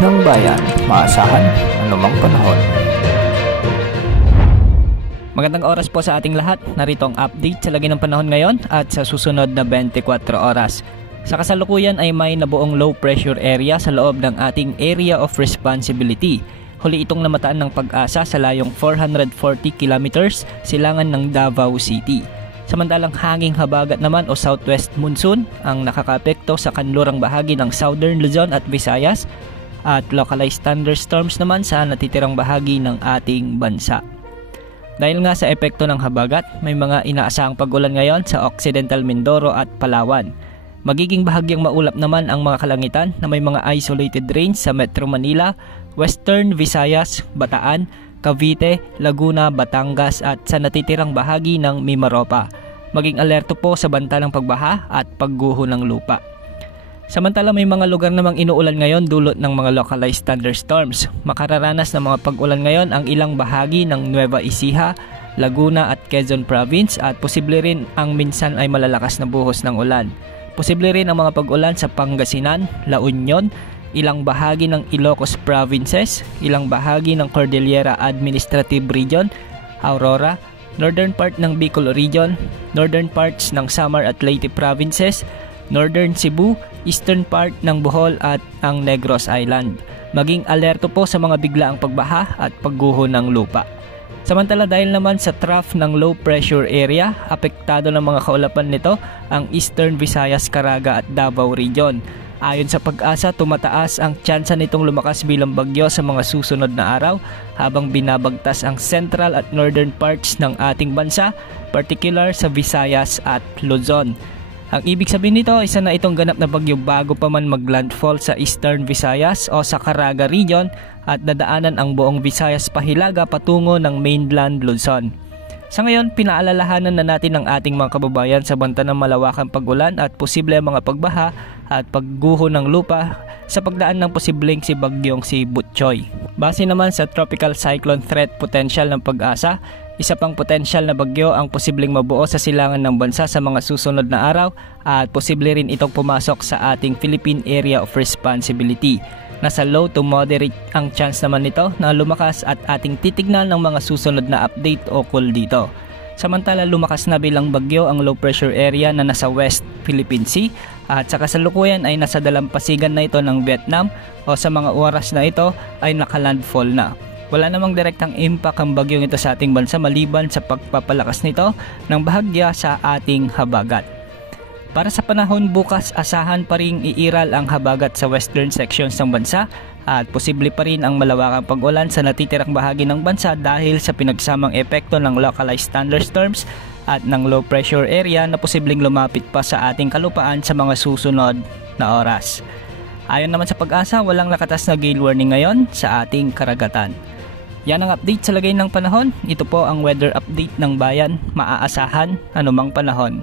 ng bayan, maasahan anumang panahon. Magandang oras po sa ating lahat. Narito ang update sa lagi ng panahon ngayon at sa susunod na 24 oras. Sa kasalukuyan ay may nabuong low pressure area sa loob ng ating area of responsibility. Huli itong namataan ng Pag-asa sa layong 440 kilometers silangan ng Davao City. Samantalang hanging habagat naman o southwest monsoon ang nakakapekto sa kanlurang bahagi ng Southern Luzon at Visayas at localized thunderstorms naman sa natitirang bahagi ng ating bansa. Dahil nga sa epekto ng habagat, may mga inaasahang pag-ulan ngayon sa Occidental Mindoro at Palawan. Magiging bahagyang maulap naman ang mga kalangitan na may mga isolated rains sa Metro Manila, Western Visayas, Bataan, Cavite, Laguna, Batangas at sa natitirang bahagi ng Mimaropa. Maging alerto po sa banta ng pagbaha at pagguho ng lupa. Samantala may mga lugar namang inuulan ngayon dulot ng mga localized thunderstorms. Makararanas ng mga pag-ulan ngayon ang ilang bahagi ng Nueva Ecija, Laguna at Quezon Province at posible rin ang minsan ay malalakas na buhos ng ulan. Posible rin ang mga pag-ulan sa Pangasinan, La Union, ilang bahagi ng Ilocos Provinces, ilang bahagi ng Cordillera Administrative Region, Aurora, northern part ng Bicol Region, northern parts ng Samar at Leyte Provinces, northern Cebu, eastern part ng Bohol at ang Negros Island. Maging alerto po sa mga biglaang pagbaha at pagguho ng lupa. Samantala dahil naman sa trough ng low pressure area, apektado ng mga kaulapan nito ang Eastern Visayas, Caraga at Davao Region. Ayon sa Pag-asa, tumataas ang tsansa nitong lumakas bilang bagyo sa mga susunod na araw habang binabagtas ang central at northern parts ng ating bansa, particular sa Visayas at Luzon. Ang ibig sabihin nito, isa na itong ganap na bagyo bago pa man maglandfall sa Eastern Visayas o sa Caraga Region at dadaanan ang buong Visayas pahilaga patungo ng mainland Luzon. Sa ngayon, pinaalalahanan na natin ang ating mga kababayan sa banta ng malawakang pag-ulan at posible mga pagbaha at pagguho ng lupa sa pagdaan ng posibleng si bagyong si Butchoy. Base naman sa Tropical Cyclone Threat Potential ng Pag-asa, isa pang potensyal na bagyo ang posibleng mabuo sa silangan ng bansa sa mga susunod na araw at posible rin itong pumasok sa ating Philippine Area of Responsibility. Nasa low to moderate ang chance naman nito na lumakas at ating titignan ng mga susunod na update o call dito. Samantala lumakas na bilang bagyo ang low pressure area na nasa West Philippine Sea at sa kasalukuyan ay nasa dalampasigan na ito ng Vietnam o sa mga oras na ito ay nakalandfall na. Wala namang direktang impact ang bagyong ito sa ating bansa maliban sa pagpapalakas nito ng bahagya sa ating habagat. Para sa panahon bukas, asahan pa ring iiral ang habagat sa western sections ng bansa at posible pa rin ang malawakang pag-ulan sa natitirang bahagi ng bansa dahil sa pinagsamang epekto ng localized thunderstorms at ng low pressure area na posibleng lumapit pa sa ating kalupaan sa mga susunod na oras. Ayon naman sa Pag-asa, walang nakatas na gale warning ngayon sa ating karagatan. Yan ang update sa lagay ng panahon. Ito po ang weather update ng bayan, maaasahan anumang panahon.